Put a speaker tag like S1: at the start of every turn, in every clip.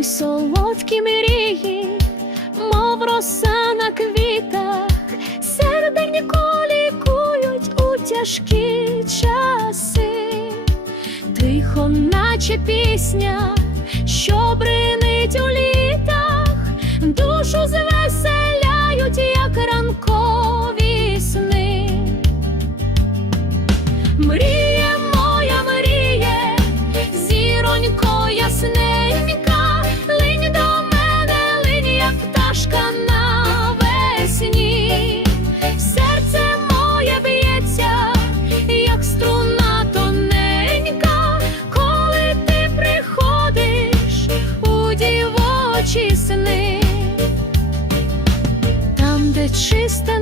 S1: й солодкі мрії, мов роса на квітах, серденько лікують у тяжкі часи, тихо, наче пісня, що брина. чиста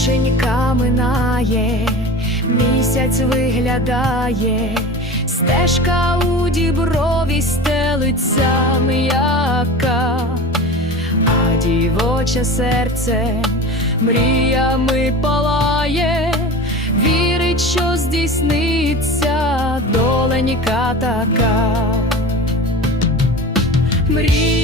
S1: Річенька минає, місяць виглядає, стежка у діброві стелиться м'яка, а дівоче серце мріями палає, вірить, що здійсниться доленька така. Мрія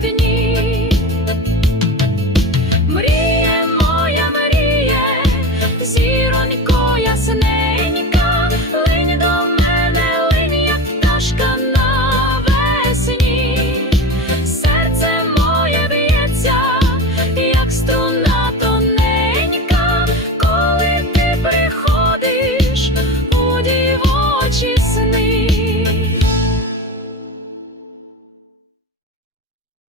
S1: тих днів.